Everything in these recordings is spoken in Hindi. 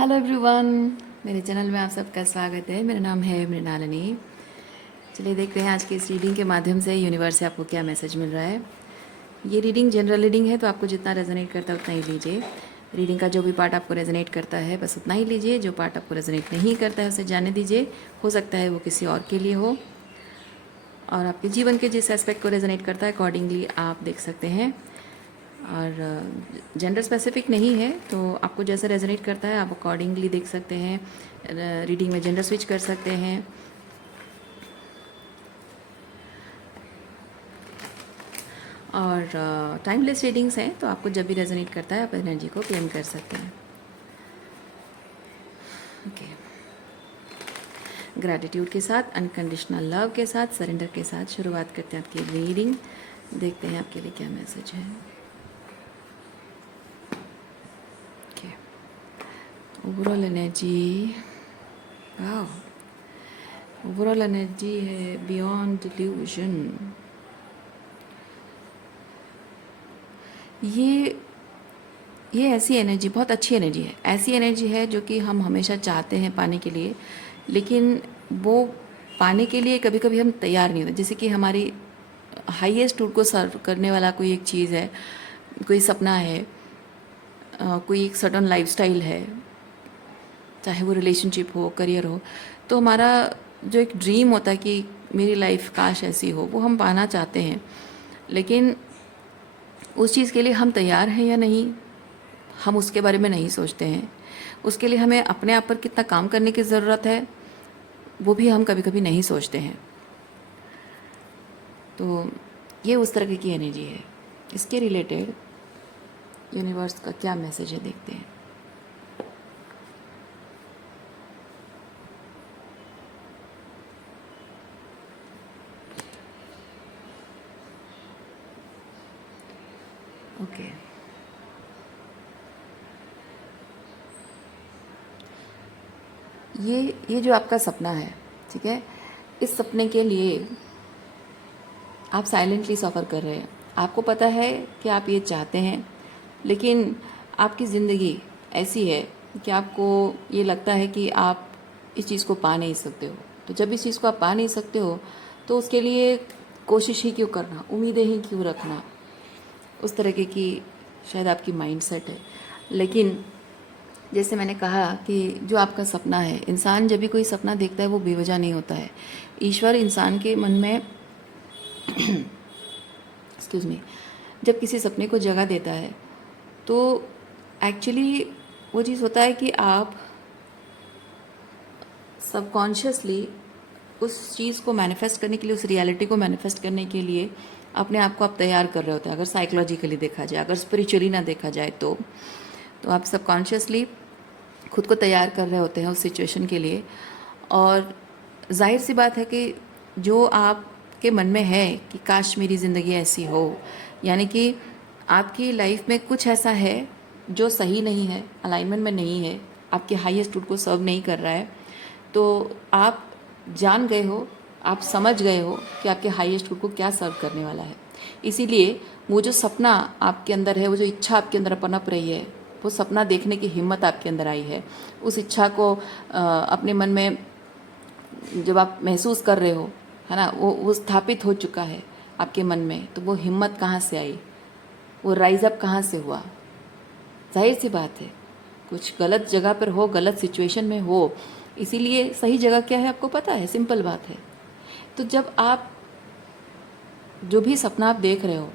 हेलो एवरीवन, मेरे चैनल में आप सबका स्वागत है। मेरा नाम है मृणालिनी। चलिए देखते हैं आज की इस रीडिंग के माध्यम से यूनिवर्स से आपको क्या मैसेज मिल रहा है। ये रीडिंग जनरल रीडिंग है, तो आपको जितना रेजोनेट करता है उतना ही लीजिए। रीडिंग का जो भी पार्ट आपको रेजोनेट करता है बस उतना ही लीजिए, जो पार्ट आपको रेजोनेट नहीं करता है उसे जाने दीजिए। हो सकता है वो किसी और के लिए हो, और आपके जीवन के जिस एस्पेक्ट को रेजोनेट करता है अकॉर्डिंगली आप देख सकते हैं। और जेंडर स्पेसिफिक नहीं है, तो आपको जैसे रेजोनेट करता है आप अकॉर्डिंगली देख सकते हैं। रीडिंग में जेंडर स्विच कर सकते हैं। और टाइमलेस रीडिंग्स हैं, तो आपको जब भी रेजोनेट करता है आप एनर्जी को क्लेम कर सकते हैं। ओके, ग्रैटिट्यूड के साथ, अनकंडीशनल लव के साथ, सरेंडर के साथ शुरुआत करते हैं आपकी रीडिंग। देखते हैं आपके लिए क्या मैसेज है। ओवरऑल एनर्जी, वाह, ओवरऑल एनर्जी है बियॉन्ड डिल्यूजन। ये ऐसी एनर्जी, बहुत अच्छी एनर्जी है। ऐसी एनर्जी है जो कि हम हमेशा चाहते हैं पाने के लिए, लेकिन वो पाने के लिए कभी कभी हम तैयार नहीं होते। जैसे कि हमारी हाईएस्ट ट्रूथ को सर्व करने वाला कोई एक चीज़ है, कोई सपना है, कोई एक सर्टन लाइफस्टाइल है, चाहे वो रिलेशनशिप हो, करियर हो। तो हमारा जो एक ड्रीम होता है कि मेरी लाइफ काश ऐसी हो, वो हम पाना चाहते हैं, लेकिन उस चीज़ के लिए हम तैयार हैं या नहीं, हम उसके बारे में नहीं सोचते हैं। उसके लिए हमें अपने आप पर कितना काम करने की ज़रूरत है, वो भी हम कभी कभी नहीं सोचते हैं। तो ये उस तरह की एनर्जी है। इसके रिलेटेड यूनिवर्स का क्या मैसेज है, देखते हैं। ओके, ये जो आपका सपना है, ठीक है, इस सपने के लिए आप साइलेंटली सफ़र कर रहे हैं। आपको पता है कि आप ये चाहते हैं, लेकिन आपकी ज़िंदगी ऐसी है कि आपको ये लगता है कि आप इस चीज़ को पा नहीं सकते हो। तो जब इस चीज़ को आप पा नहीं सकते हो, तो उसके लिए कोशिश ही क्यों करना, उम्मीदें ही क्यों रखना, उस तरीके की शायद आपकी माइंडसेट है। लेकिन जैसे मैंने कहा कि जो आपका सपना है, इंसान जब भी कोई सपना देखता है वो बेवजह नहीं होता है। ईश्वर इंसान के मन में एक्सक्यूज़ मी, जब किसी सपने को जगह देता है तो एक्चुअली वो चीज़ होता है कि आप सबकॉन्शियसली उस चीज़ को मैनिफेस्ट करने के लिए, उस रियलिटी को मैनिफेस्ट करने के लिए अपने आप को आप तैयार कर रहे होते हैं। अगर साइकोलॉजिकली देखा जाए, अगर स्पिरिचुअली ना देखा जाए, तो आप सबकॉन्शियसली खुद को तैयार कर रहे होते हैं उस सिचुएशन के लिए। और जाहिर सी बात है कि जो आपके मन में है कि काश मेरी ज़िंदगी ऐसी हो, यानी कि आपकी लाइफ में कुछ ऐसा है जो सही नहीं है, अलाइनमेंट में नहीं है, आपके हाईएस्ट ट्रूथ को सर्व नहीं कर रहा है, तो आप जान गए हो, आप समझ गए हो कि आपके हाईएस्ट ट्रूथ को क्या सर्व करने वाला है। इसीलिए वो जो सपना आपके अंदर है, वो जो इच्छा आपके अंदर पनप रही है, वो सपना देखने की हिम्मत आपके अंदर आई है। उस इच्छा को अपने मन में जब आप महसूस कर रहे हो, है ना, वो स्थापित हो चुका है आपके मन में, तो वो हिम्मत कहाँ से आई, वो राइज अप कहाँ से हुआ। जाहिर सी बात है, कुछ गलत जगह पर हो, गलत सिचुएशन में हो, इसीलिए सही जगह क्या है आपको पता है, सिंपल बात है। तो जब आप जो भी सपना आप देख रहे हो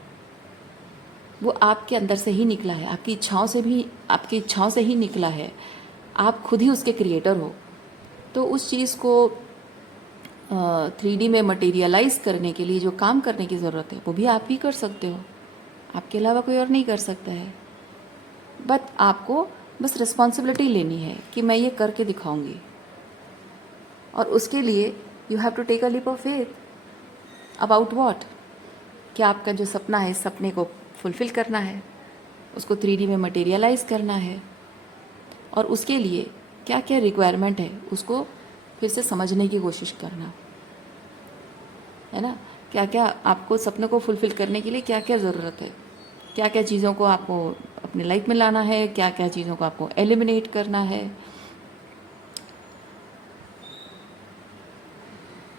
वो आपके अंदर से ही निकला है, आपकी इच्छाओं से ही निकला है, आप खुद ही उसके क्रिएटर हो। तो उस चीज़ को 3D में मटेरियलाइज करने के लिए जो काम करने की ज़रूरत है वो भी आप ही कर सकते हो, आपके अलावा कोई और नहीं कर सकता है। बट आपको बस रिस्पॉन्सिबिलिटी लेनी है कि मैं ये करके दिखाऊंगी, और उसके लिए you have to take a leap of faith. About what, कि आपका जो सपना है, इस सपने को फुलफ़िल करना है, उसको 3D में मटेरियलाइज करना है, और उसके लिए क्या क्या रिक्वायरमेंट है उसको फिर से समझने की कोशिश करना है ना। क्या क्या आपको सपने को फुलफ़िल करने के लिए क्या क्या ज़रूरत है, क्या क्या चीज़ों को आपको अपने लाइफ में लाना है, क्या क्या चीज़ों को आपको एलिमिनेट करना है,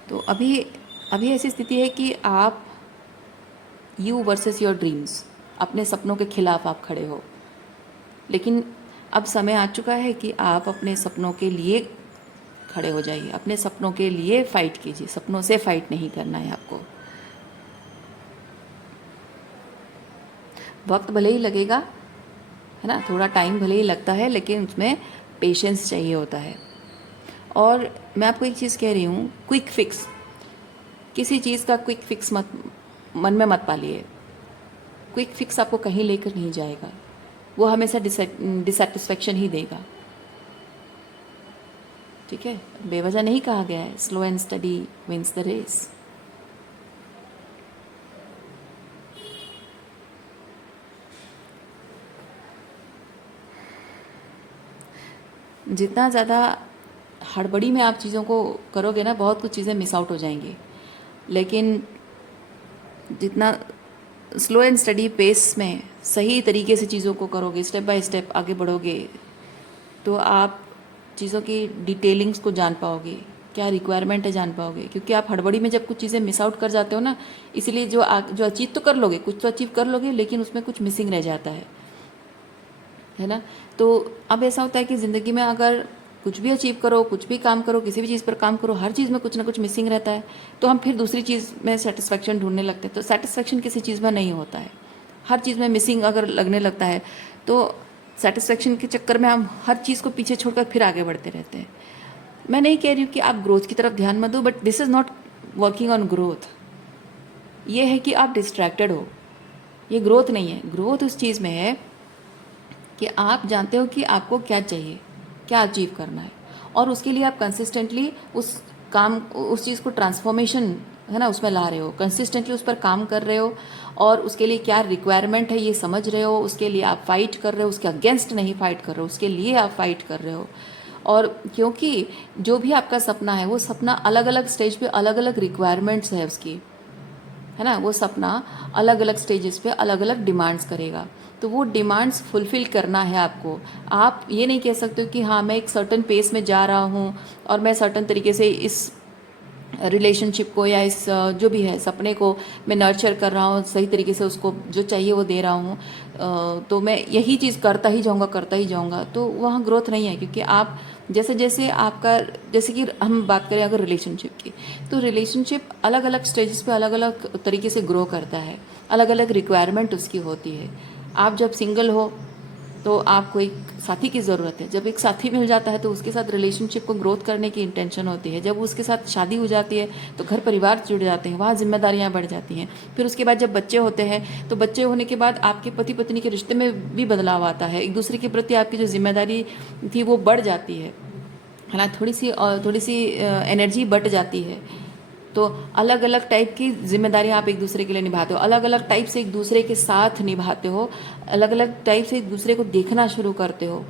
तो अभी अभी ऐसी स्थिति है कि आप यू वर्सेस योर ड्रीम्स, अपने सपनों के खिलाफ आप खड़े हो। लेकिन अब समय आ चुका है कि आप अपने सपनों के लिए खड़े हो जाइए, अपने सपनों के लिए फ़ाइट कीजिए। सपनों से फ़ाइट नहीं करना है आपको। वक्त भले ही लगेगा, है ना, थोड़ा टाइम भले ही लगता है, लेकिन उसमें पेशेंस चाहिए होता है। और मैं आपको एक चीज़ कह रही हूँ, क्विक फिक्स, किसी चीज़ का क्विक फिक्स मत मन में मत पालिए। क्विक फिक्स आपको कहीं लेकर नहीं जाएगा, वो हमेशा डिससेटिस्फैक्शन ही देगा। ठीक है, बेवजह नहीं कहा गया है slow and study wins the race. जितना ज़्यादा हड़बड़ी में आप चीज़ों को करोगे ना, बहुत कुछ चीज़ें मिस आउट हो जाएंगी। लेकिन जितना स्लो एंड स्टडी पेस में सही तरीके से चीज़ों को करोगे, स्टेप बाय स्टेप आगे बढ़ोगे, तो आप चीज़ों की डिटेलिंग्स को जान पाओगे, क्या रिक्वायरमेंट है जान पाओगे। क्योंकि आप हड़बड़ी में जब कुछ चीज़ें मिस आउट कर जाते हो ना, इसीलिए जो अचीव तो कर लोगे, कुछ तो अचीव कर लोगे, लेकिन उसमें कुछ मिसिंग रह जाता है ना। तो अब ऐसा होता है कि ज़िंदगी में अगर कुछ भी अचीव करो, कुछ भी काम करो, किसी भी चीज़ पर काम करो, हर चीज़ में कुछ ना कुछ मिसिंग रहता है, तो हम फिर दूसरी चीज़ में सेटिस्फैक्शन ढूंढने लगते हैं। तो सेटिस्फैक्शन किसी चीज़ में नहीं होता है, हर चीज़ में मिसिंग अगर लगने लगता है तो सेटिस्फैक्शन के चक्कर में हम हर चीज़ को पीछे छोड़कर फिर आगे बढ़ते रहते हैं। मैं नहीं कह रही हूँ कि आप ग्रोथ की तरफ ध्यान मत दो, but this is not working on growth. ये है कि आप डिस्ट्रैक्टेड हो, ये ग्रोथ नहीं है। ग्रोथ उस चीज़ में है कि आप जानते हो कि आपको क्या चाहिए, क्या अचीव करना है, और उसके लिए आप कंसिस्टेंटली उस चीज़ को ट्रांसफॉर्मेशन, है ना, उसमें ला रहे हो, कंसिस्टेंटली उस पर काम कर रहे हो, और उसके लिए क्या रिक्वायरमेंट है ये समझ रहे हो, उसके लिए आप फाइट कर रहे हो, उसके अगेंस्ट नहीं फाइट कर रहे हो, उसके लिए आप फाइट कर रहे हो। और क्योंकि जो भी आपका सपना है, वो सपना अलग अलग स्टेज पे अलग अलग रिक्वायरमेंट्स है उसकी, है ना, वो सपना अलग अलग स्टेजेस पे अलग अलग डिमांड्स करेगा। तो वो डिमांड्स फुलफिल करना है आपको। आप ये नहीं कह सकते हो कि हाँ मैं एक सर्टन पेस में जा रहा हूँ और मैं सर्टन तरीके से इस रिलेशनशिप को या इस जो भी है सपने को मैं नर्चर कर रहा हूँ, सही तरीके से उसको जो चाहिए वो दे रहा हूँ, तो मैं यही चीज़ करता ही जाऊँगा, तो वहाँ ग्रोथ नहीं है। क्योंकि आप जैसे जैसे आपका, जैसे कि हम बात करें अगर रिलेशनशिप की, तो रिलेशनशिप अलग अलग स्टेजेस पे अलग अलग तरीके से ग्रो करता है, अलग अलग रिक्वायरमेंट उसकी होती है। आप जब सिंगल हो तो आपको एक साथी की ज़रूरत है, जब एक साथी मिल जाता है तो उसके साथ रिलेशनशिप को ग्रोथ करने की इंटेंशन होती है, जब उसके साथ शादी हो जाती है तो घर परिवार जुड़ जाते हैं, वहाँ जिम्मेदारियाँ बढ़ जाती हैं। फिर उसके बाद जब बच्चे होते हैं तो बच्चे होने के बाद आपके पति पत्नी के रिश्ते में भी बदलाव आता है, एक दूसरे के प्रति आपकी जो जिम्मेदारी थी वो बढ़ जाती है ना, थोड़ी सी एनर्जी बट जाती है। तो अलग अलग टाइप की जिम्मेदारियां आप एक दूसरे के लिए निभाते हो, अलग अलग टाइप से एक दूसरे के साथ निभाते हो, अलग अलग टाइप से एक दूसरे को देखना शुरू करते हो,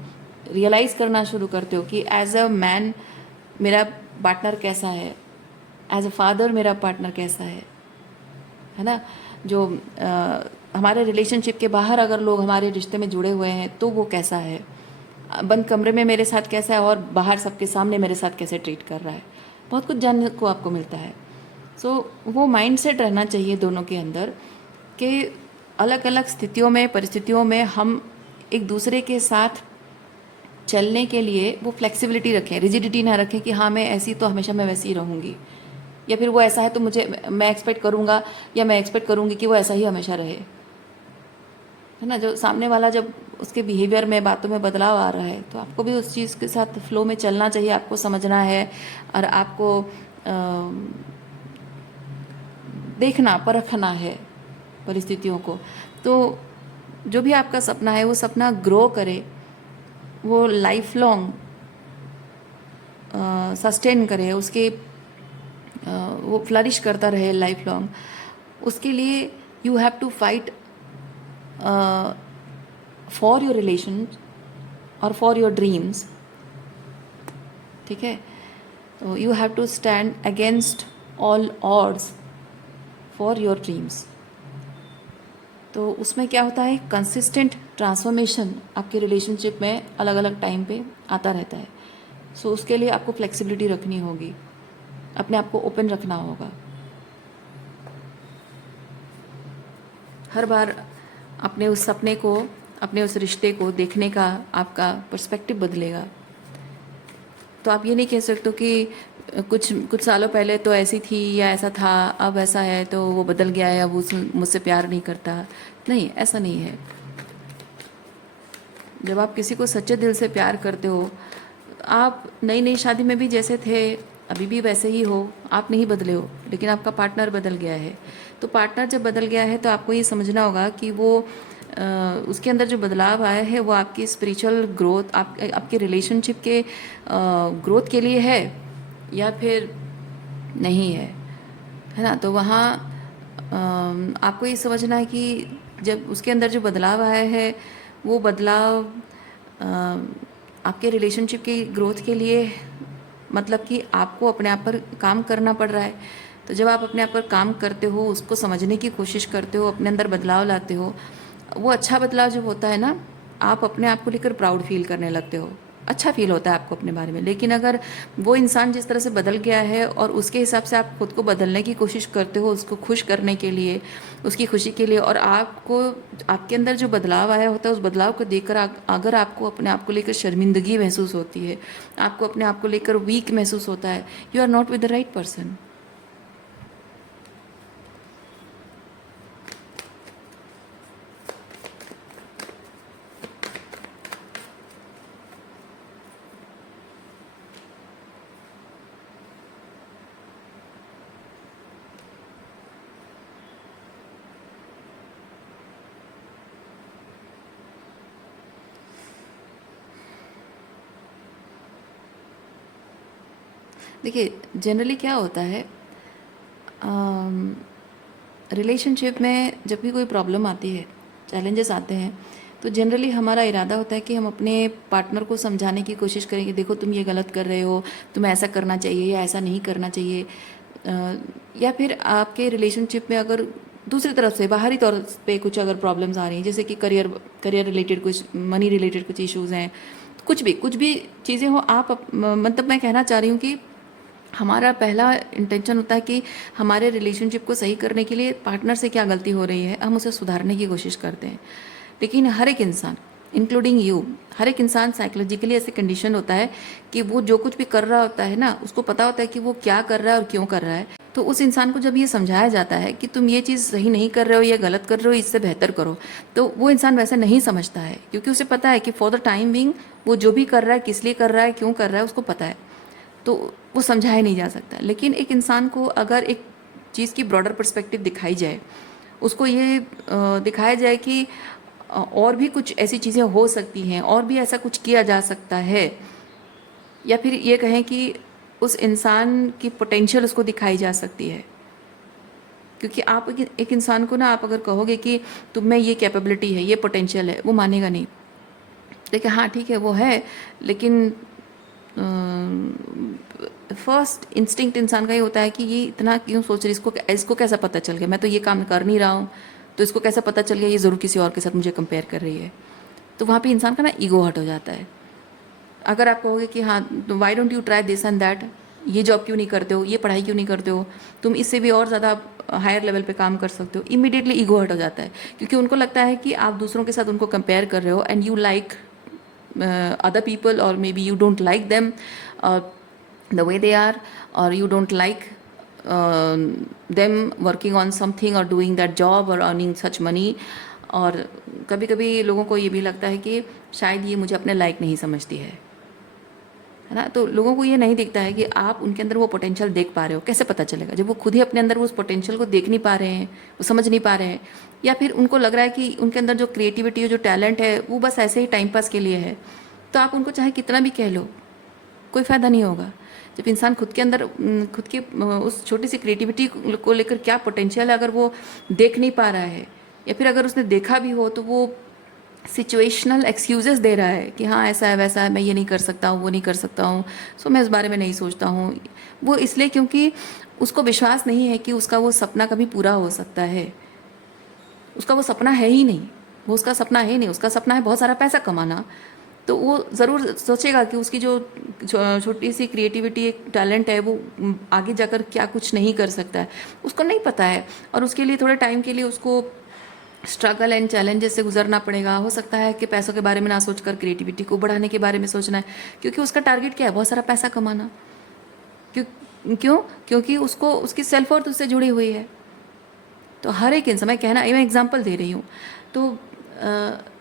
रियलाइज करना शुरू करते हो कि एज अ मैन मेरा पार्टनर कैसा है, एज अ फादर मेरा पार्टनर कैसा है ना। जो हमारे रिलेशनशिप के बाहर अगर लोग हमारे रिश्ते में जुड़े हुए हैं तो वो कैसा है, बंद कमरे में मेरे साथ कैसा है और बाहर सबके सामने मेरे साथ कैसे ट्रीट कर रहा है, बहुत कुछ जानने को आपको मिलता है। सो वो माइंड सेट रहना चाहिए दोनों के अंदर कि अलग अलग स्थितियों में, परिस्थितियों में हम एक दूसरे के साथ चलने के लिए वो फ्लेक्सिबिलिटी रखें, रिजिडिटी ना रखें कि हाँ मैं ऐसी तो हमेशा मैं वैसी ही रहूँगी, या फिर वो ऐसा है तो मैं एक्सपेक्ट करूँगा या मैं एक्सपेक्ट करूँगी कि वो ऐसा ही हमेशा रहे, है ना। जो सामने वाला जब उसके बिहेवियर में, बातों में बदलाव आ रहा है तो आपको भी उस चीज़ के साथ फ्लो में चलना चाहिए, आपको समझना है और आपको देखना परखना है परिस्थितियों को। तो जो भी आपका सपना है वो सपना ग्रो करे, वो लाइफ लॉन्ग सस्टेन करे, वो फ्लरिश करता रहे लाइफ लॉन्ग। उसके लिए you have to fight for your relation और फॉर योर ड्रीम्स, ठीक है। तो you have to stand against all odds for your dreams. तो उसमें क्या होता है, कंसिस्टेंट ट्रांसफॉर्मेशन आपके रिलेशनशिप में अलग अलग टाइम पे आता रहता है। सो उसके लिए आपको फ्लेक्सिबिलिटी रखनी होगी। अपने आप को ओपन रखना होगा। हर बार अपने उस सपने को, अपने उस रिश्ते को देखने का आपका पर्सपेक्टिव बदलेगा। तो आप ये नहीं कह सकते कि कुछ कुछ सालों पहले तो ऐसी थी या ऐसा था, अब ऐसा है तो वो बदल गया है, अब उस मुझसे प्यार नहीं करता। नहीं, ऐसा नहीं है। जब आप किसी को सच्चे दिल से प्यार करते हो, आप नई नई शादी में भी जैसे थे अभी भी वैसे ही हो, आप नहीं बदले हो, लेकिन आपका पार्टनर बदल गया है। तो पार्टनर जब बदल गया है तो आपको ये समझना होगा कि वो उसके अंदर जो बदलाव आया है वो आपकी स्पिरिचुअल ग्रोथ, आपके रिलेशनशिप के ग्रोथ के लिए है या फिर नहीं है ना। तो वहाँ आपको ये समझना है कि जब उसके अंदर जो बदलाव आया है वो बदलाव अ, आपके रिलेशनशिप की ग्रोथ के लिए, मतलब कि आपको अपने आप पर काम करना पड़ रहा है। तो जब आप अपने आप पर काम करते हो, उसको समझने की कोशिश करते हो, अपने अंदर बदलाव लाते हो, वो अच्छा बदलाव जब होता है ना, आप अपने आप को लेकर प्राउड फील करने लगते हो, अच्छा फील होता है आपको अपने बारे में। लेकिन अगर वो इंसान जिस तरह से बदल गया है और उसके हिसाब से आप खुद को बदलने की कोशिश करते हो, उसको खुश करने के लिए, उसकी खुशी के लिए, और आपको आपके अंदर जो बदलाव आया होता है उस बदलाव को देखकर अगर आपको अपने आप को लेकर शर्मिंदगी महसूस होती है, आपको अपने आप को लेकर वीक महसूस होता है, you are not with the right person. देखिए, जनरली क्या होता है, रिलेशनशिप में जब भी कोई प्रॉब्लम आती है, चैलेंजेस आते हैं, तो जनरली हमारा इरादा होता है कि हम अपने पार्टनर को समझाने की कोशिश करें कि देखो तुम ये गलत कर रहे हो, तुम्हें ऐसा करना चाहिए या ऐसा नहीं करना चाहिए। या फिर आपके रिलेशनशिप में अगर दूसरी तरफ से बाहरी तौर पे कुछ अगर प्रॉब्लम्स आ रही हैं, जैसे कि करियर करियर रिलेटेड कुछ, मनी रिलेटेड कुछ इश्यूज़ हैं, कुछ भी चीज़ें हो, मतलब मैं कहना चाह रही हूँ कि हमारा पहला इंटेंशन होता है कि हमारे रिलेशनशिप को सही करने के लिए पार्टनर से क्या गलती हो रही है, हम उसे सुधारने की कोशिश करते हैं। लेकिन हर एक इंसान, इंक्लूडिंग यू, हर एक इंसान साइकोलॉजिकली ऐसे कंडीशन होता है कि वो जो कुछ भी कर रहा होता है ना, उसको पता होता है कि वो क्या कर रहा है और क्यों कर रहा है। तो उस इंसान को जब ये समझाया जाता है कि तुम ये चीज़ सही नहीं कर रहे हो, या गलत कर रहे हो, इससे बेहतर करो, तो वो इंसान वैसा नहीं समझता है, क्योंकि उसे पता है कि फॉर द टाइम बिंग वो जो भी कर रहा है, किस लिए कर रहा है, क्यों कर रहा है, उसको पता है। तो वो समझाया नहीं जा सकता। लेकिन एक इंसान को अगर एक चीज़ की ब्रॉडर पर्सपेक्टिव दिखाई जाए, उसको ये दिखाया जाए कि और भी कुछ ऐसी चीज़ें हो सकती हैं, और भी ऐसा कुछ किया जा सकता है, या फिर ये कहें कि उस इंसान की पोटेंशियल उसको दिखाई जा सकती है। क्योंकि आप एक इंसान को ना, आप अगर कहोगे कि तुम में ये कैपेबिलिटी है, ये पोटेंशियल है, वो मानेगा नहीं। देखिए, हाँ ठीक है वो है, लेकिन फर्स्ट इंस्टिंक्ट इंसान का ये होता है कि ये इतना क्यों सोच रही, इसको कैसा पता चल गया, मैं तो ये काम कर नहीं रहा हूँ, तो इसको कैसा पता चल गया, ये ज़रूर किसी और के साथ मुझे कंपेयर कर रही है। तो वहाँ पे इंसान का ना ईगो हर्ट हो जाता है। अगर आप कहोगे कि हाँ, why don't you try this and that, ये जॉब क्यों नहीं करते हो, ये पढ़ाई क्यों नहीं करते हो, तुम इससे भी और ज़्यादा हायर लेवल पे काम कर सकते हो, इमीडिएटली ईगो हर्ट हो जाता है। क्योंकि उनको लगता है कि आप दूसरों के साथ उनको कंपेयर कर रहे हो, and you like other people, or maybe you don't like them the way they are, or you don't like them working on something or doing that job or earning such money। और कभी कभी लोगों को ये भी लगता है कि शायद ये मुझे अपने लायक नहीं समझती है ना। तो लोगों को ये नहीं दिखता है कि आप उनके अंदर वो पोटेंशियल देख पा रहे हो। कैसे पता चलेगा जब वो खुद ही अपने अंदर उस पोटेंशियल को देख नहीं पा रहे हैं, वो समझ नहीं पा रहे हैं, या फिर उनको लग रहा है कि उनके अंदर जो क्रिएटिविटी है, जो टैलेंट है, वो बस ऐसे ही टाइम पास के लिए है। तो आप उनको चाहे कितना भी कह लो, कोई फ़ायदा नहीं होगा। जब इंसान खुद के अंदर खुद की उस छोटी सी क्रिएटिविटी को लेकर क्या पोटेंशियल है, अगर वो देख नहीं पा रहा है, या फिर अगर उसने देखा भी हो तो वो सिचुएशनल एक्सक्यूजेस दे रहा है कि हाँ ऐसा है वैसा है, मैं ये नहीं कर सकता हूँ, वो नहीं कर सकता हूँ, सो मैं इस बारे में नहीं सोचता हूँ। वो इसलिए क्योंकि उसको विश्वास नहीं है कि उसका वो सपना कभी पूरा हो सकता है। उसका वो सपना है ही नहीं, वो उसका सपना है ही नहीं। उसका सपना है बहुत सारा पैसा कमाना, तो वो ज़रूर सोचेगा कि उसकी जो छोटी सी क्रिएटिविटी, एक टैलेंट है, वो आगे जाकर क्या कुछ नहीं कर सकता है, उसको नहीं पता है, और उसके लिए थोड़े टाइम के लिए उसको स्ट्रगल एंड चैलेंजेस से गुजरना पड़ेगा। हो सकता है कि पैसों के बारे में ना सोचकर क्रिएटिविटी को बढ़ाने के बारे में सोचना है, क्योंकि उसका टारगेट क्या है, बहुत सारा पैसा कमाना। क्यों? क्योंकि उसको उसकी सेल्फ वर्थ उससे जुड़ी हुई है। तो हर एक इंसान, मैं एग्जांपल दे रही हूँ। तो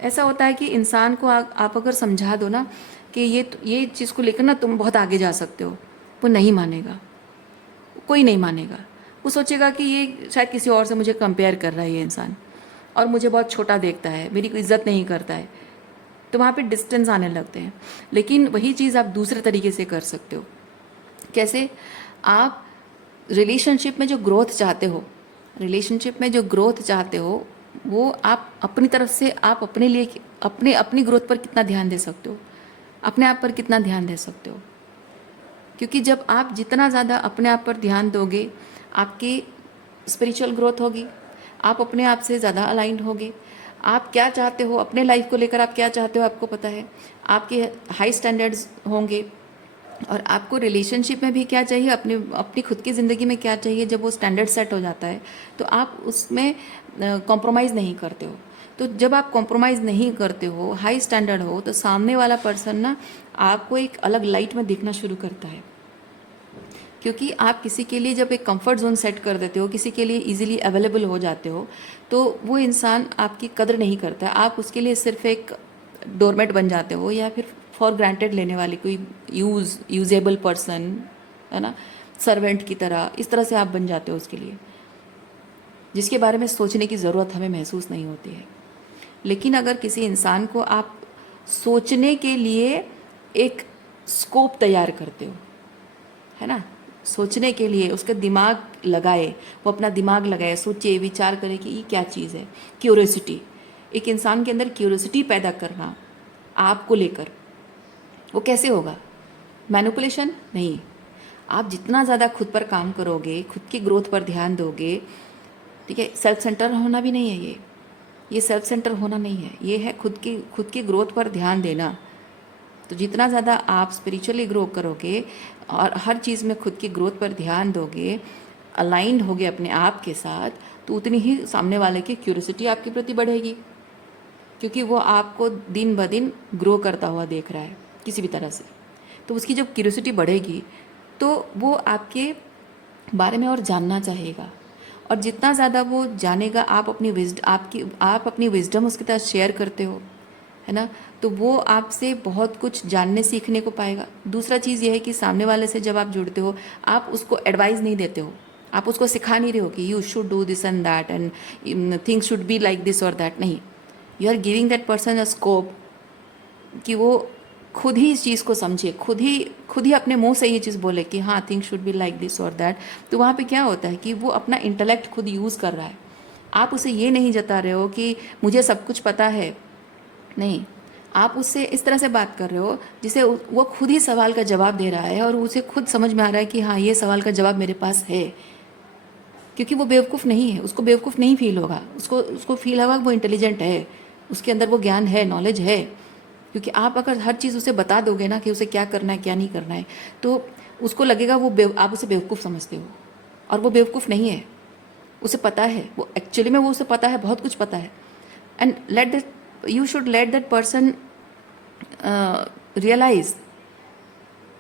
ऐसा होता है कि इंसान को आप अगर समझा दो ना कि ये चीज़ को लेकर ना तुम बहुत आगे जा सकते हो, वो नहीं मानेगा, कोई नहीं मानेगा। वो सोचेगा कि ये शायद किसी और से मुझे कंपेयर कर रहा है ये इंसान, और मुझे बहुत छोटा देखता है, मेरी कोई इज्जत नहीं करता है। तो वहाँ पे डिस्टेंस आने लगते हैं। लेकिन वही चीज़ आप दूसरे तरीके से कर सकते हो। कैसे? आप रिलेशनशिप में जो ग्रोथ चाहते हो, वो आप अपनी तरफ से, आप अपने लिए अपनी ग्रोथ पर कितना ध्यान दे सकते हो, अपने आप पर कितना ध्यान दे सकते हो। क्योंकि जब आप जितना ज़्यादा अपने आप पर ध्यान दोगे, आपकी स्पिरिचुअल ग्रोथ होगी, आप अपने आप से ज़्यादा अलाइंड होगे। आप क्या चाहते हो अपने लाइफ को लेकर, आप क्या चाहते हो आपको पता है, आपके हाई स्टैंडर्ड्स होंगे। और आपको रिलेशनशिप में भी क्या चाहिए, अपनी खुद की ज़िंदगी में क्या चाहिए, जब वो स्टैंडर्ड सेट हो जाता है तो आप उसमें कॉम्प्रोमाइज़ नहीं करते हो। तो जब आप कॉम्प्रोमाइज़ नहीं करते हो, हाई स्टैंडर्ड हो, तो सामने वाला पर्सन ना आपको एक अलग लाइट में देखना शुरू करता है। क्योंकि आप किसी के लिए जब एक कंफर्ट जोन सेट कर देते हो, किसी के लिए इजीली अवेलेबल हो जाते हो, तो वो इंसान आपकी कदर नहीं करता। आप उसके लिए सिर्फ एक डोरमेट बन जाते हो, या फिर फॉर ग्रांटेड लेने वाली कोई यूजेबल पर्सन, है ना, सर्वेंट की तरह, इस तरह से आप बन जाते हो उसके लिए, जिसके बारे में सोचने की ज़रूरत हमें महसूस नहीं होती है। लेकिन अगर किसी इंसान को आप सोचने के लिए एक स्कोप तैयार करते हो, है ना, सोचने के लिए उसका दिमाग लगाए, वो अपना दिमाग लगाए, सोचे, विचार करे कि ये क्या चीज़ है। क्यूरियोसिटी, एक इंसान के अंदर क्यूरियोसिटी पैदा करना आपको लेकर, वो कैसे होगा? मैनिपुलेशन नहीं। आप जितना ज़्यादा खुद पर काम करोगे, खुद की ग्रोथ पर ध्यान दोगे, ठीक है, सेल्फ सेंटर होना भी नहीं है ये सेल्फ सेंटर होना नहीं है, ये है खुद की ग्रोथ पर ध्यान देना। तो जितना ज़्यादा आप स्पिरिचुअली ग्रो करोगे और हर चीज़ में खुद की ग्रोथ पर ध्यान दोगे, अलाइंड होगे अपने आप के साथ, तो उतनी ही सामने वाले की क्यूरियोसिटी आपके प्रति बढ़ेगी। क्योंकि वो आपको दिन ब दिन ग्रो करता हुआ देख रहा है किसी भी तरह से। तो उसकी जब क्यूरियोसिटी बढ़ेगी तो वो आपके बारे में और जानना चाहेगा, और जितना ज़्यादा वो जानेगा, आप अपनी विजडम उसके साथ शेयर करते हो, है ना, तो वो आपसे बहुत कुछ जानने सीखने को पाएगा। दूसरा चीज़ ये है कि सामने वाले से जब आप जुड़ते हो, आप उसको एडवाइस नहीं देते हो, आप उसको सिखा नहीं रहे हो कि you should do this and that and things should be like this और दैट। नहीं, you are giving that person a scope कि वो खुद ही इस चीज़ को समझे, खुद ही अपने मुंह से ये चीज़ बोले कि हाँ, things should be like this और दैट। तो वहाँ पे क्या होता है कि वो अपना इंटेलेक्ट खुद यूज़ कर रहा है। आप उसे ये नहीं जता रहे हो कि मुझे सब कुछ पता है, नहीं, आप उससे इस तरह से बात कर रहे हो जिसे वो खुद ही सवाल का जवाब दे रहा है, और उसे खुद समझ में आ रहा है कि हाँ, ये सवाल का जवाब मेरे पास है। क्योंकि वो बेवकूफ़ नहीं है, उसको बेवकूफ़ नहीं फील होगा, उसको फील होगा वो इंटेलिजेंट है, उसके अंदर वो ज्ञान है, नॉलेज है। क्योंकि आप अगर हर चीज़ उसे बता दोगे ना कि उसे क्या करना है क्या नहीं करना है, तो उसको लगेगा आप उसे बेवकूफ़ समझते हो, और वो बेवकूफ़ नहीं है, उसे पता है, वो एक्चुअली में वो उसे पता है, बहुत कुछ पता है। And you should let that person realise,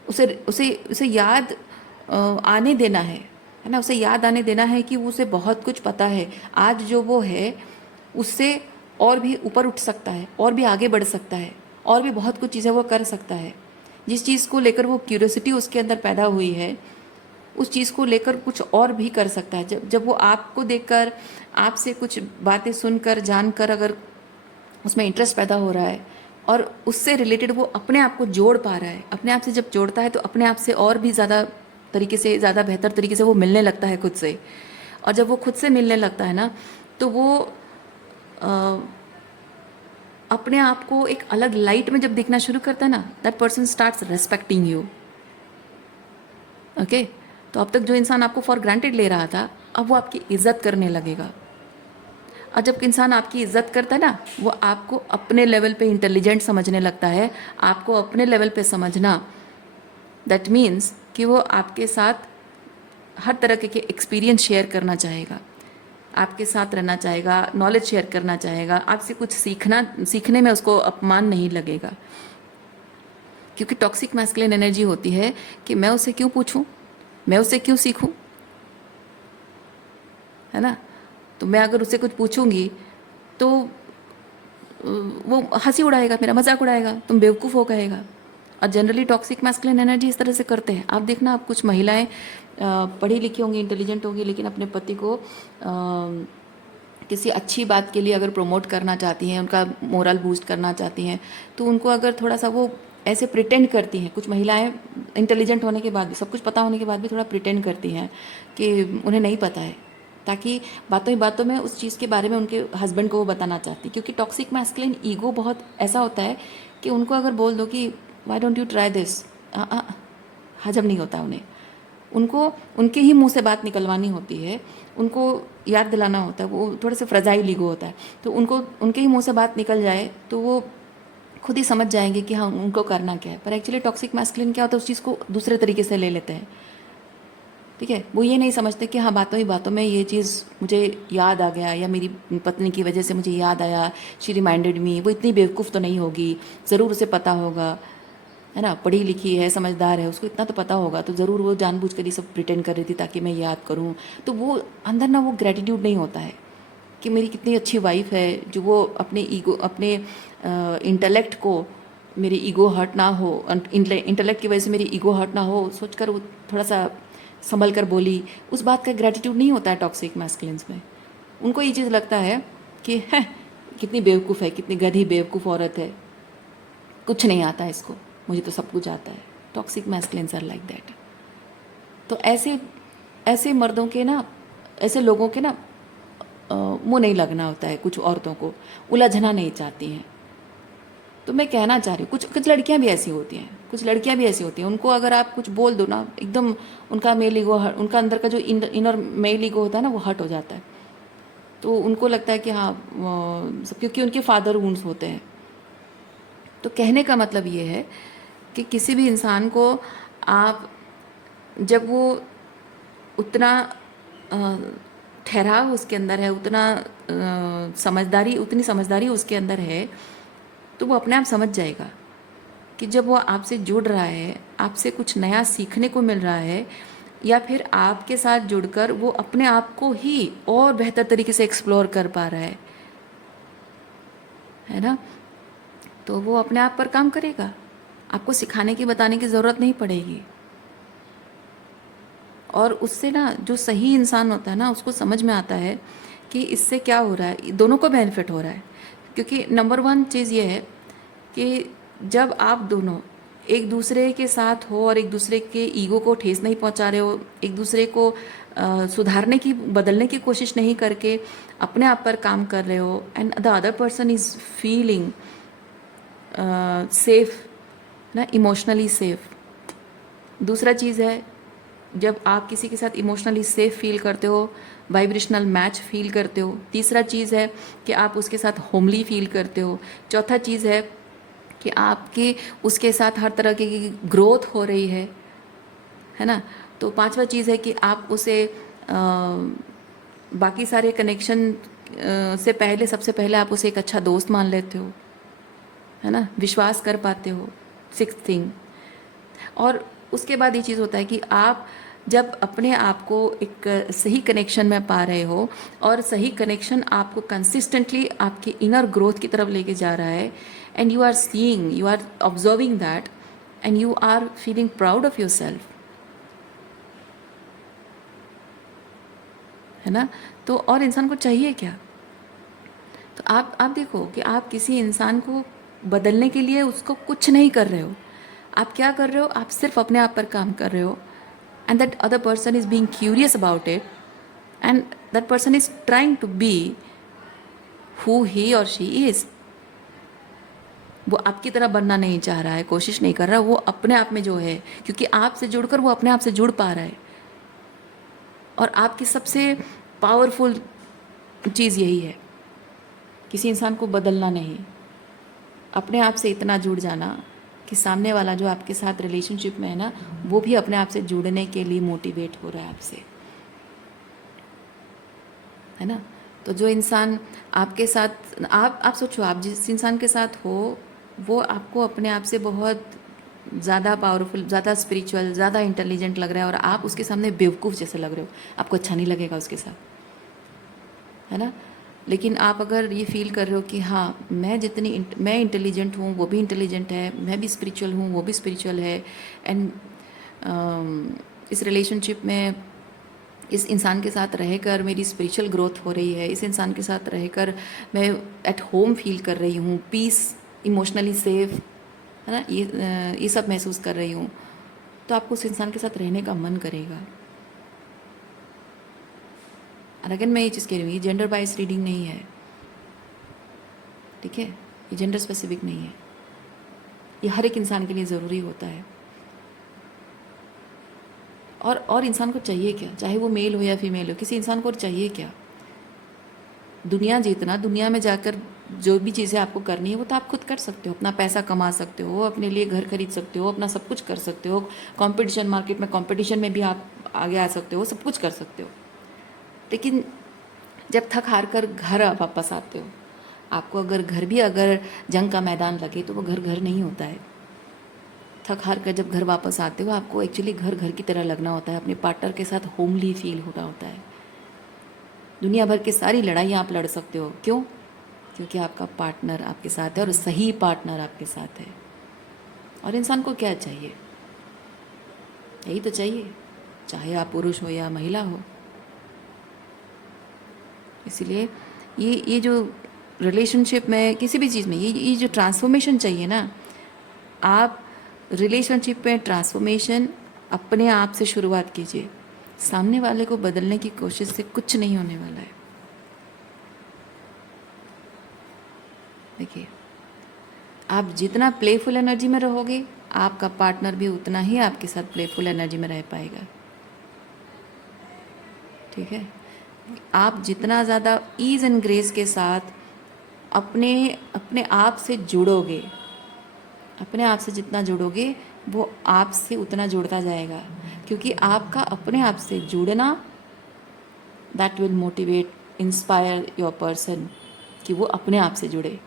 उसे याद आने देना है ना, उसे याद आने देना है कि उसे बहुत कुछ पता है। आज जो वो है उससे और भी ऊपर उठ सकता है, और भी आगे बढ़ सकता है, और भी बहुत कुछ चीज़ें वो कर सकता है। जिस चीज़ को लेकर वो क्यूरियोसिटी उसके अंदर पैदा हुई है, उस चीज़ को लेकर कुछ और भी कर सकता है। जब वो आपको देखकर, आपसे कुछ बातें सुनकर, जानकर अगर उसमें इंटरेस्ट पैदा हो रहा है, और उससे रिलेटेड वो अपने आप को जोड़ पा रहा है, अपने आप से जब जोड़ता है तो अपने आप से और भी ज़्यादा तरीके से, ज़्यादा बेहतर तरीके से वो मिलने लगता है खुद से। और जब वो खुद से मिलने लगता है ना, तो वो अपने आप को एक अलग लाइट में जब देखना शुरू करता है ना, that person starts respecting you. Okay, तो अब तक जो इंसान आपको फॉर ग्रांटेड ले रहा था, अब वो आपकी इज्जत करने लगेगा। और जब इंसान आपकी इज्जत करता है ना, वो आपको अपने लेवल पे इंटेलिजेंट समझने लगता है। आपको अपने लेवल पे समझना दैट मीन्स कि वो आपके साथ हर तरह के एक्सपीरियंस शेयर करना चाहेगा, आपके साथ रहना चाहेगा, नॉलेज शेयर करना चाहेगा, आपसे कुछ सीखने में उसको अपमान नहीं लगेगा। क्योंकि टॉक्सिक मैस्कुलिन एनर्जी होती है कि मैं उससे क्यों पूछूं, मैं उससे क्यों सीखूं, है ना। तो मैं अगर उससे कुछ पूछूंगी तो वो हंसी उड़ाएगा, मेरा मजाक उड़ाएगा, तुम बेवकूफ़ हो कहेगा। और जनरली टॉक्सिक मैस्कुलिन एनर्जी इस तरह से करते हैं। आप देखना, आप कुछ महिलाएं पढ़ी लिखी होंगी, इंटेलिजेंट होंगी, लेकिन अपने पति को किसी अच्छी बात के लिए अगर प्रमोट करना चाहती हैं, उनका मोरल बूस्ट करना चाहती हैं, तो उनको अगर थोड़ा सा वो ऐसे प्रिटेंड करती हैं। कुछ महिलाएं इंटेलिजेंट होने के बाद भी, सब कुछ पता होने के बाद भी थोड़ा प्रिटेंड करती हैं कि उन्हें नहीं पता है, ताकि बातों ही बातों में उस चीज़ के बारे में उनके हस्बैंड को वो बताना चाहती। क्योंकि टॉक्सिक मैस्कुलिन ईगो बहुत ऐसा होता है कि उनको अगर बोल दो कि why don't you try this, हजम नहीं होता उन्हें। उनको उनके ही मुंह से बात निकलवानी होती है, उनको याद दिलाना होता है। वो थोड़े से फ्रजाइल ईगो होता है, तो उनको उनके ही मुंह से बात निकल जाए तो वो खुद ही समझ जाएंगे कि हाँ उनको करना क्या है। पर एक्चुअली टॉक्सिक मैस्कुलिन क्या होता है, उस चीज़ को दूसरे तरीके से ले लेते हैं। ठीक है, वो ये नहीं समझते कि हाँ बातों ही बातों में ये चीज़ मुझे याद आ गया, या मेरी पत्नी की वजह से मुझे याद आया, शी रिमाइंडेड मी। वो इतनी बेवकूफ़ तो नहीं होगी, ज़रूर उसे पता होगा, है ना, पढ़ी लिखी है, समझदार है, उसको इतना तो पता होगा, तो ज़रूर वो जानबूझ कर ये सब प्रिटेंड कर रही थी ताकि मैं याद करूँ। तो वो अंदर ना वो ग्रेटिट्यूड नहीं होता है कि मेरी कितनी अच्छी वाइफ है, जो वो अपने ईगो, अपने इंटेलेक्ट को, मेरी ईगो हर्ट ना हो, इंटेलेक्ट की वजह से मेरी ईगो हर्ट ना हो, सोचकर वो थोड़ा सा संभल कर बोली। उस बात का ग्रेटिट्यूड नहीं होता है टॉक्सिक मैस्कुलिन्स में। उनको ये चीज़ लगता है कि है कितनी बेवकूफ़ है, कितनी गधी बेवकूफ़ औरत है, कुछ नहीं आता है इसको, मुझे तो सब कुछ आता है। Toxic masculines are like that. तो ऐसे ऐसे मर्दों के ना, ऐसे लोगों के ना मुँह नहीं लगना होता है। कुछ औरतों को उलझना नहीं चाहती हैं। तो मैं कहना चाह रही हूँ, कुछ कुछ लड़कियाँ भी ऐसी होती हैं, कुछ लड़कियाँ भी ऐसी होती हैं, उनको अगर आप कुछ बोल दो ना, एकदम उनका मेल ईगो, उनका अंदर का जो इनर मेल ईगो होता है ना, वो हट हो जाता है। तो उनको लगता है कि हाँ क्योंकि उनके फादर वुंड्स होते हैं। तो कहने का मतलब ये है कि किसी भी इंसान को आप, जब वो उतना ठहराव उसके अंदर है, उतना समझदारी, उतनी समझदारी उसके अंदर है, तो वो अपने आप समझ जाएगा कि जब वो आपसे जुड़ रहा है, आपसे कुछ नया सीखने को मिल रहा है, या फिर आपके साथ जुड़कर वो अपने आप को ही और बेहतर तरीके से एक्सप्लोर कर पा रहा है ना, तो वो अपने आप पर काम करेगा। आपको सिखाने की, बताने की ज़रूरत नहीं पड़ेगी। और उससे ना जो सही इंसान होता है ना, उसको समझ में आता है कि इससे क्या हो रहा है, दोनों को बेनिफिट हो रहा है। क्योंकि नंबर वन चीज़ ये है कि जब आप दोनों एक दूसरे के साथ हो और एक दूसरे के ईगो को ठेस नहीं पहुंचा रहे हो, एक दूसरे को सुधारने की, बदलने की कोशिश नहीं करके अपने आप पर काम कर रहे हो, and the other person is feeling safe ना, इमोशनली सेफ। दूसरा चीज़ है, जब आप किसी के साथ इमोशनली सेफ फील करते हो, वाइब्रेशनल मैच फील करते हो। तीसरा चीज़ है कि आप उसके साथ होमली फील करते हो। चौथा चीज़ है कि आपकी उसके साथ हर तरह की ग्रोथ हो रही है ना। तो पांचवा चीज़ है कि आप उसे बाकी सारे कनेक्शन से पहले, सबसे पहले आप उसे एक अच्छा दोस्त मान लेते हो, है ना, विश्वास कर पाते हो। सिक्स्थ थिंग, और उसके बाद ये चीज़ होता है कि आप जब अपने आप को एक सही कनेक्शन में पा रहे हो, और सही कनेक्शन आपको कंसिस्टेंटली आपकी इनर ग्रोथ की तरफ लेके जा रहा है, and you are seeing, you are observing that, and you are feeling proud of yourself, है ना। तो और इंसान को चाहिए क्या? तो आप देखो कि आप किसी इंसान को बदलने के लिए उसको कुछ नहीं कर रहे हो। आप क्या कर रहे हो? आप सिर्फ अपने आप पर काम कर रहे हो, and that other person is being curious about it, and that person is trying to be who he or she is. वो आपकी तरह बनना नहीं चाह रहा है, कोशिश नहीं कर रहा, वो अपने आप में जो है, क्योंकि आपसे जुड़कर वो अपने आप से जुड़ पा रहा है। और आपकी सबसे पावरफुल चीज़ यही है, किसी इंसान को बदलना नहीं, अपने आप से इतना जुड़ जाना कि सामने वाला जो आपके साथ रिलेशनशिप में है ना, वो भी अपने आप से जुड़ने के लिए मोटिवेट हो रहा है आपसे, है ना। तो जो इंसान आपके साथ, आप सोचो, आप जिस इंसान के साथ हो वो आपको अपने आप से बहुत ज़्यादा पावरफुल, ज़्यादा स्पिरिचुअल, ज़्यादा इंटेलिजेंट लग रहा है और आप उसके सामने बेवकूफ़ जैसे लग रहे हो, आपको अच्छा नहीं लगेगा उसके साथ, है ना। लेकिन आप अगर ये फील कर रहे हो कि हाँ, मैं इंटेलिजेंट हूँ, वो भी इंटेलिजेंट है, मैं भी स्पिरिचुअल हूँ, वो भी स्पिरिचुअल है, एंड इस रिलेशनशिप में इस इंसान के साथ रहकर मेरी स्पिरिचुअल ग्रोथ हो रही है, इस इंसान के साथ रहकर मैं एट होम फील कर रही हूँ, पीस, इमोशनली सेफ, है ना, ये सब महसूस कर रही हूँ, तो आपको उस इंसान के साथ रहने का मन करेगा। और अगेन मैं ये चीज़ कह रही हूँ, ये जेंडर बाइस रीडिंग नहीं है, ठीक है, ये जेंडर स्पेसिफिक नहीं है, ये हर एक इंसान के लिए ज़रूरी होता है। और इंसान को चाहिए क्या, चाहे वो मेल हो या फीमेल हो, किसी इंसान को और चाहिए क्या? दुनिया जीतना, दुनिया में जाकर जो भी चीज़ें आपको करनी है वो तो आप खुद कर सकते हो, अपना पैसा कमा सकते हो, अपने लिए घर खरीद सकते हो, अपना सब कुछ कर सकते हो, कंपटीशन, मार्केट में कंपटीशन में भी आप आगे आ सकते हो, सब कुछ कर सकते हो। लेकिन जब थक हार कर घर वापस आते हो, आपको अगर घर भी अगर जंग का मैदान लगे तो वो घर घर नहीं होता है। थक हार कर जब घर वापस आते हो आपको एक्चुअली घर घर की तरह लगना होता है, अपने पार्टनर के साथ होमली फील होना होता है। दुनिया भर की सारी लड़ाइयाँ आप लड़ सकते हो, क्यों? क्योंकि आपका पार्टनर आपके साथ है और सही पार्टनर आपके साथ है। और इंसान को क्या चाहिए? यही तो चाहिए, चाहे आप पुरुष हो या महिला हो। इसलिए ये जो रिलेशनशिप में, किसी भी चीज़ में, ये जो ट्रांसफॉर्मेशन चाहिए ना, आप रिलेशनशिप में ट्रांसफॉर्मेशन अपने आप से शुरुआत कीजिए। सामने वाले को बदलने की कोशिश से कुछ नहीं होने वाला है। देखिए, आप जितना प्लेफुल एनर्जी में रहोगे, आपका पार्टनर भी उतना ही आपके साथ प्लेफुल एनर्जी में रह पाएगा, ठीक है। आप जितना ज़्यादा ईज़ एंड ग्रेस के साथ अपने अपने आप से जुड़ोगे, अपने आप से जितना जुड़ोगे वो आपसे उतना जुड़ता जाएगा, क्योंकि आपका अपने आप से जुड़ना, that will motivate, inspire your person कि वो अपने आप से जुड़े।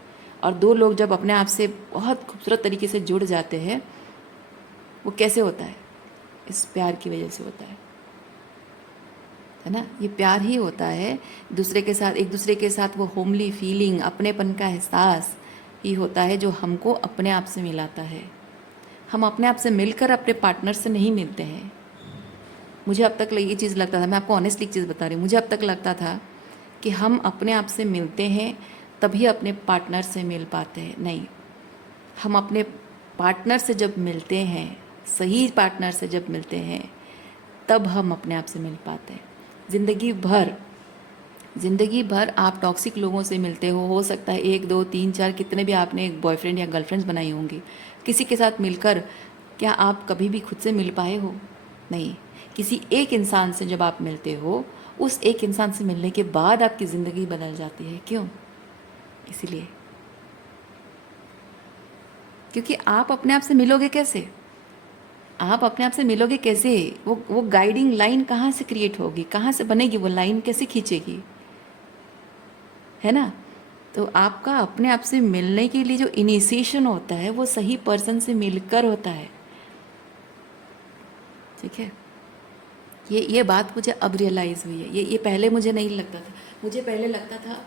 और दो लोग जब अपने आप से बहुत खूबसूरत तरीके से जुड़ जाते हैं, वो कैसे होता है? इस प्यार की वजह से होता है ना। ये प्यार ही होता है, दूसरे के साथ, एक दूसरे के साथ वो होमली फीलिंग, अपनेपन का एहसास ही होता है जो हमको अपने आप से मिलाता है। हम अपने आप से मिलकर अपने पार्टनर से नहीं मिलते हैं। मुझे अब तक ये चीज़ लगता था, मैं आपको ऑनेस्टली एक चीज़ बता रही हूँ, मुझे अब तक लगता था कि हम अपने आप से मिलते हैं तभी अपने पार्टनर से मिल पाते हैं। नहीं, हम अपने पार्टनर से जब मिलते हैं, सही पार्टनर से जब मिलते हैं, तब हम अपने आप से मिल पाते हैं। ज़िंदगी भर आप टॉक्सिक लोगों से मिलते हो सकता है 1 2 3 4 कितने भी आपने एक बॉयफ्रेंड या गर्लफ्रेंड्स बनाई होंगी, किसी के साथ मिलकर क्या आप कभी भी खुद से मिल पाए हो? नहीं। किसी एक इंसान से जब आप मिलते हो, उस एक इंसान से मिलने के बाद आपकी ज़िंदगी बदल जाती है। क्यों? इसीलिए क्योंकि आप अपने आप से मिलोगे कैसे? आप अपने आप से मिलोगे कैसे? वो गाइडिंग लाइन कहाँ से क्रिएट होगी, कहाँ से बनेगी, वो लाइन कैसे खींचेगी, है ना। तो आपका अपने आप से मिलने के लिए जो इनिशिएशन होता है वो सही पर्सन से मिलकर होता है, ठीक है। ये बात मुझे अब रियलाइज़ हुई है, ये पहले मुझे नहीं लगता था। मुझे पहले लगता था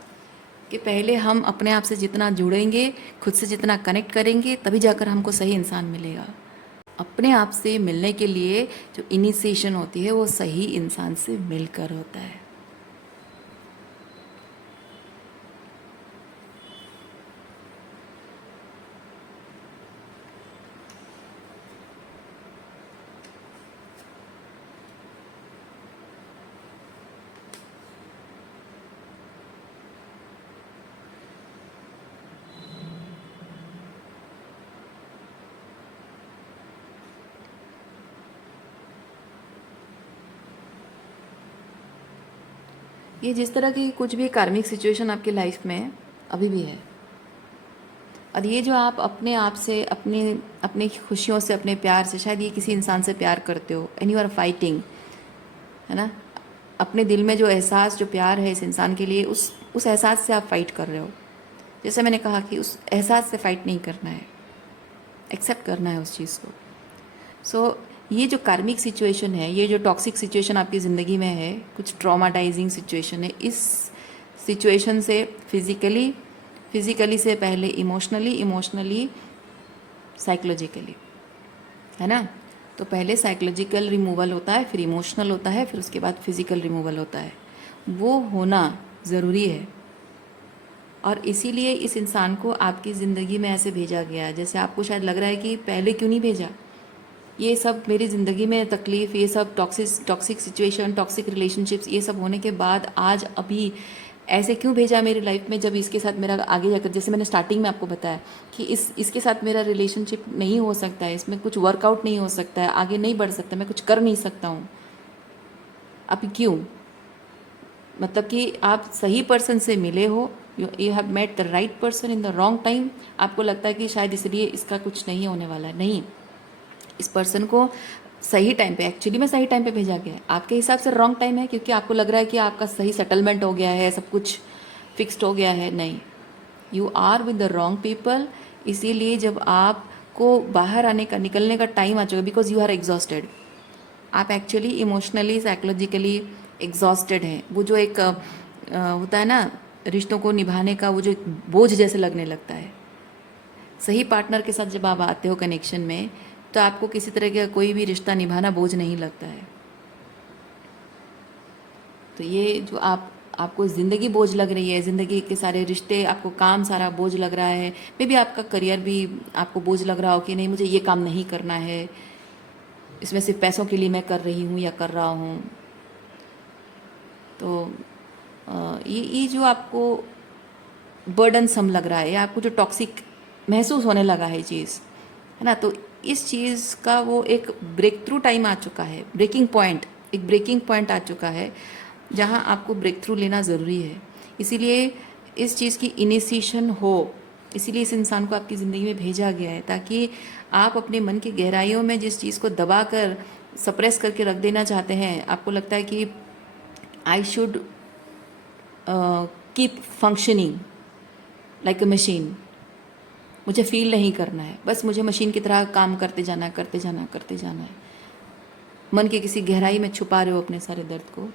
कि पहले हम अपने आप से जितना जुड़ेंगे, खुद से जितना कनेक्ट करेंगे, तभी जाकर हमको सही इंसान मिलेगा। अपने आप से मिलने के लिए जो इनिशिएशन होती है वो सही इंसान से मिलकर होता है। ये जिस तरह की कुछ भी कार्मिक सिचुएशन आपकी लाइफ में अभी भी है, और ये जो आप अपने आप से, अपने अपनी खुशियों से, अपने प्यार से, शायद ये किसी इंसान से प्यार करते हो एंड यू आर फाइटिंग, है ना, अपने दिल में जो एहसास, जो प्यार है इस इंसान के लिए, उस एहसास से आप फाइट कर रहे हो। जैसे मैंने कहा कि उस एहसास से फाइट नहीं करना है, एक्सेप्ट करना है उस चीज़ को। सो ये जो कार्मिक सिचुएशन है, ये जो टॉक्सिक सिचुएशन आपकी ज़िंदगी में है, कुछ ट्रॉमाटाइजिंग सिचुएशन है, इस सिचुएशन से फिज़िकली से पहले इमोशनली साइकोलॉजिकली, है ना। तो पहले साइकोलॉजिकल रिमूवल होता है, फिर इमोशनल होता है, फिर उसके बाद फिज़िकल रिमूवल होता है। वो होना ज़रूरी है। और इसीलिए इस इंसान को आपकी ज़िंदगी में ऐसे भेजा गया है। जैसे आपको शायद लग रहा है कि पहले क्यों नहीं भेजा, ये सब मेरी ज़िंदगी में तकलीफ़, ये सब टॉक्सिक सिचुएशन, टॉक्सिक रिलेशनशिप्स, ये सब होने के बाद आज अभी ऐसे क्यों भेजा मेरी लाइफ में, जब इसके साथ मेरा आगे जाकर, जैसे मैंने स्टार्टिंग में आपको बताया कि इसके साथ मेरा रिलेशनशिप नहीं हो सकता है, इसमें कुछ वर्कआउट नहीं हो सकता है, आगे नहीं बढ़ सकता, मैं कुछ कर नहीं सकता हूँ। अभी क्यों? मतलब कि आप सही पर्सन से मिले हो, you have met the right person in the wrong time. आपको लगता है कि शायद इसलिए इसका कुछ नहीं होने वाला है। नहीं, इस पर्सन को सही टाइम पे, एक्चुअली में सही टाइम पे भेजा गया है। आपके हिसाब से रॉन्ग टाइम है क्योंकि आपको लग रहा है कि आपका सही सेटलमेंट हो गया है, सब कुछ फिक्स्ड हो गया है। नहीं, you are with the wrong people. इसीलिए जब आपको बाहर आने का, निकलने का टाइम आ चुका, बिकॉज यू आर एग्जॉस्टेड, आप एक्चुअली इमोशनली साइकोलॉजिकली एग्जॉस्टेड हैं। वो जो एक होता है ना रिश्तों को निभाने का, वो जो एक बोझ जैसे लगने लगता है। सही पार्टनर के साथ जब आप आते हो कनेक्शन में, तो आपको किसी तरह का कोई भी रिश्ता निभाना बोझ नहीं लगता है। तो ये जो आपको ज़िंदगी बोझ लग रही है, ज़िंदगी के सारे रिश्ते, आपको काम सारा बोझ लग रहा है, मे बी आपका करियर भी आपको बोझ लग रहा हो कि नहीं मुझे ये काम नहीं करना है, इसमें सिर्फ पैसों के लिए मैं कर रही हूँ या कर रहा हूँ। तो ये जो आपको बर्डन सम लग रहा है, या आपको जो टॉक्सिक महसूस होने लगा है चीज़, है ना, तो इस चीज़ का वो एक ब्रेक थ्रू टाइम आ चुका है, ब्रेकिंग पॉइंट, एक ब्रेकिंग पॉइंट आ चुका है जहाँ आपको ब्रेक थ्रू लेना ज़रूरी है। इसीलिए इस चीज़ की इनिशिएशन हो, इसीलिए इस इंसान को आपकी ज़िंदगी में भेजा गया है, ताकि आप अपने मन की गहराइयों में जिस चीज़ को दबा कर, सप्रेस करके रख देना चाहते हैं, आपको लगता है कि I should keep functioning like a machine, मुझे फील नहीं करना है, बस मुझे मशीन की तरह काम करते जाना है, करते जाना है, करते जाना है। मन के किसी गहराई में छुपा रहे हो अपने सारे दर्द को।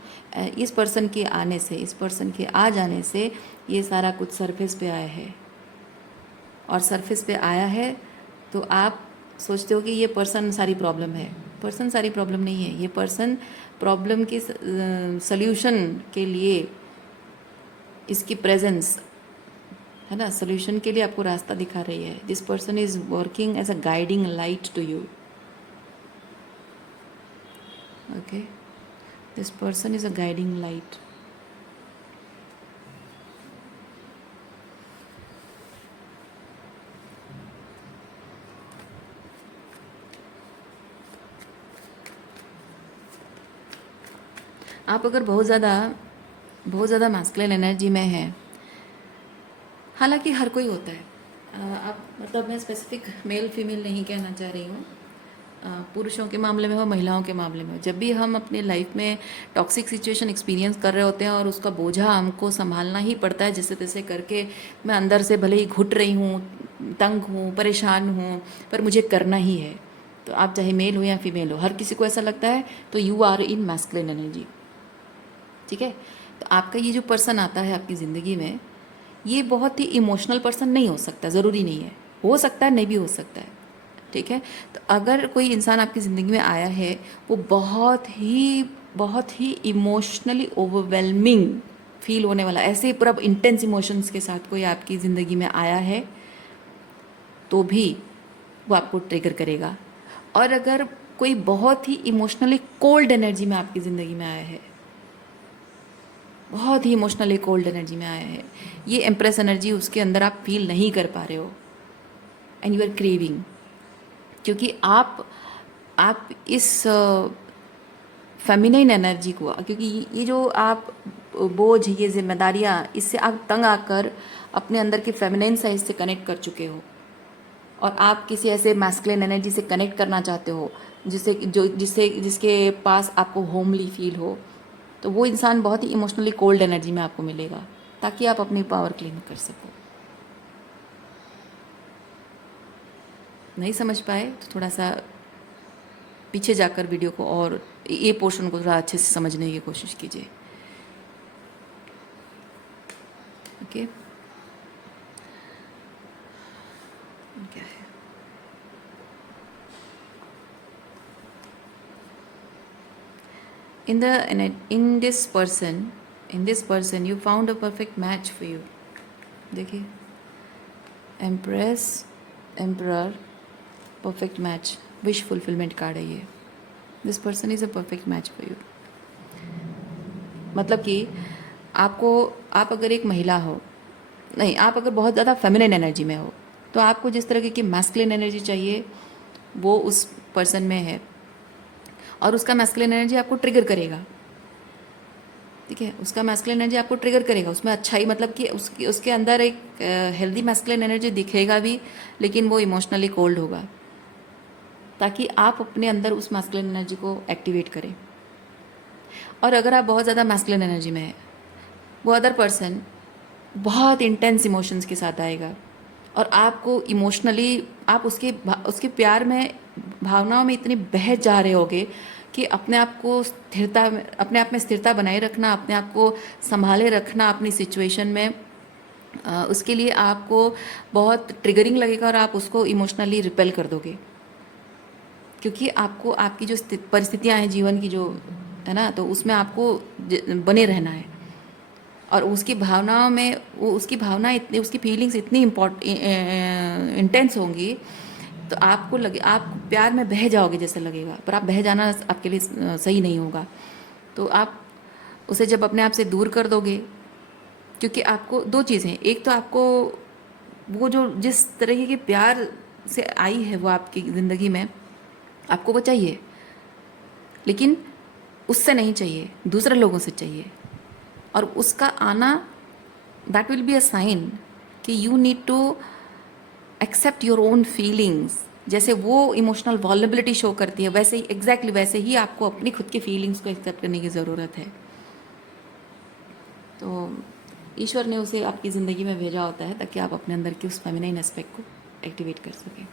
इस पर्सन के आने से, इस पर्सन के आ जाने से ये सारा कुछ सरफेस पे आया है। और सरफेस पे आया है तो आप सोचते हो कि ये पर्सन सारी प्रॉब्लम है। पर्सन सारी प्रॉब्लम नहीं है, ये पर्सन प्रॉब्लम के सल्यूशन के लिए, इसकी प्रेजेंस, है ना, सोल्यूशन के लिए आपको रास्ता दिखा रही है। This person is working as a guiding light to you. Okay, this person is a guiding light. आप अगर बहुत ज़्यादा मैस्कुलिन एनर्जी में हैं, हालांकि हर कोई होता है, आप मतलब मैं स्पेसिफिक मेल फीमेल नहीं कहना चाह रही हूँ, पुरुषों के मामले में हो, महिलाओं के मामले में हो, जब भी हम अपने लाइफ में टॉक्सिक सिचुएशन एक्सपीरियंस कर रहे होते हैं और उसका बोझा हमको संभालना ही पड़ता है, जैसे तैसे करके, मैं अंदर से भले ही घुट रही हूँ, तंग हूँ, परेशान हूँ, पर मुझे करना ही है। तो आप चाहे मेल हो या फीमेल हो, हर किसी को ऐसा लगता है, तो you are in masculine energy. ठीक है, तो आपका ये जो पर्सन आता है आपकी ज़िंदगी में, ये बहुत ही इमोशनल पर्सन नहीं हो सकता, ज़रूरी नहीं है, हो सकता है, नहीं भी हो सकता है। ठीक है, तो अगर कोई इंसान आपकी ज़िंदगी में आया है, वो बहुत ही इमोशनली ओवरवेलमिंग फील होने वाला, ऐसे पूरा इंटेंस इमोशंस के साथ कोई आपकी ज़िंदगी में आया है, तो भी वो आपको ट्रिगर करेगा। और अगर कोई बहुत ही इमोशनली कोल्ड एनर्जी में आपकी ज़िंदगी में आया है, बहुत ही इमोशनली कोल्ड एनर्जी में आया है, ये एम्प्रेस एनर्जी उसके अंदर आप फील नहीं कर पा रहे हो, एंड यू आर क्रेविंग, क्योंकि आप इस फेमिनाइन एनर्जी को, क्योंकि ये जो आप बोझ, ये जिम्मेदारियाँ, इससे आप तंग आकर अपने अंदर के फेमिनिन साइड से कनेक्ट कर चुके हो और आप किसी ऐसे मैस्कुलिन एनर्जी से कनेक्ट करना चाहते हो जिसके पास आपको होमली फील हो, तो वो इंसान बहुत ही इमोशनली कोल्ड एनर्जी में आपको मिलेगा, ताकि आप अपनी पावर क्लेम कर सको। नहीं समझ पाए तो थोड़ा सा पीछे जाकर वीडियो को और ये पोर्शन को थोड़ा अच्छे से समझने की कोशिश कीजिए। ओके, क्या है? in this person you found a perfect match for you। देखिए, empress, emperor, perfect match, wish fulfilment card है ये। This person is a perfect match for you. मतलब कि आप अगर एक महिला हो, नहीं, आप अगर बहुत ज़्यादा फेमिनिन एनर्जी में हो, तो आपको जिस तरह की मैस्कुलिन एनर्जी चाहिए वो उस पर्सन में है, और उसका मैस्कुलिन एनर्जी आपको ट्रिगर करेगा। ठीक है, उसका मैस्कुलिन एनर्जी आपको ट्रिगर करेगा, उसमें अच्छाई, मतलब कि उसके अंदर एक हेल्दी मैस्कुलिन एनर्जी दिखेगा भी, लेकिन वो इमोशनली कोल्ड होगा, ताकि आप अपने अंदर उस मैस्कुलिन एनर्जी को एक्टिवेट करें। और अगर आप बहुत ज़्यादा मैस्कुलिन एनर्जी में है, वो अदर पर्सन बहुत इंटेंस इमोशंस के साथ आएगा और आपको इमोशनली आप उसके प्यार में, भावनाओं में इतने बह जा रहे होगे कि अपने आप में स्थिरता बनाए रखना, अपने आप को संभाले रखना अपनी सिचुएशन में, उसके लिए आपको बहुत ट्रिगरिंग लगेगा और आप उसको इमोशनली रिपेल कर दोगे, क्योंकि आपको आपकी जो परिस्थितियां हैं जीवन की, जो है ना, तो उसमें आपको बने रहना है। और उसकी भावनाओं में उसकी भावना इतनी, उसकी फीलिंग्स इतनी इंटेंस होंगी, तो आप प्यार में बह जाओगे जैसे लगेगा, पर आप बह जाना आपके लिए सही नहीं होगा। तो आप उसे जब अपने आप से दूर कर दोगे, क्योंकि आपको दो चीज़ें, एक तो आपको वो जो जिस तरह के प्यार से आई है वो आपकी ज़िंदगी में, आपको वो चाहिए, लेकिन उससे नहीं चाहिए, दूसरे लोगों से चाहिए। और उसका आना, that will be a sign कि you need to accept your own feelings. जैसे वो इमोशनल वॉल्नरेबिलिटी शो करती है, वैसे ही एग्जैक्टली वैसे ही आपको अपनी खुद की फीलिंग्स को एक्सेप्ट करने की ज़रूरत है। तो ईश्वर ने उसे आपकी ज़िंदगी में भेजा होता है ताकि आप अपने अंदर की उस फेमिनाइन एस्पेक्ट को एक्टिवेट कर सकें।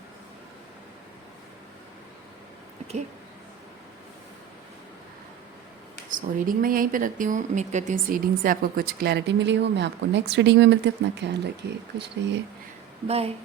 ओके, सो रीडिंग मैं यहीं पे रखती हूँ। उम्मीद करती हूँ इस रीडिंग से आपको कुछ क्लैरिटी मिली हो। मैं आपको नेक्स्ट रीडिंग में मिलती हूँ। अपना ख्याल रखिए, खुश रहिए, बाय।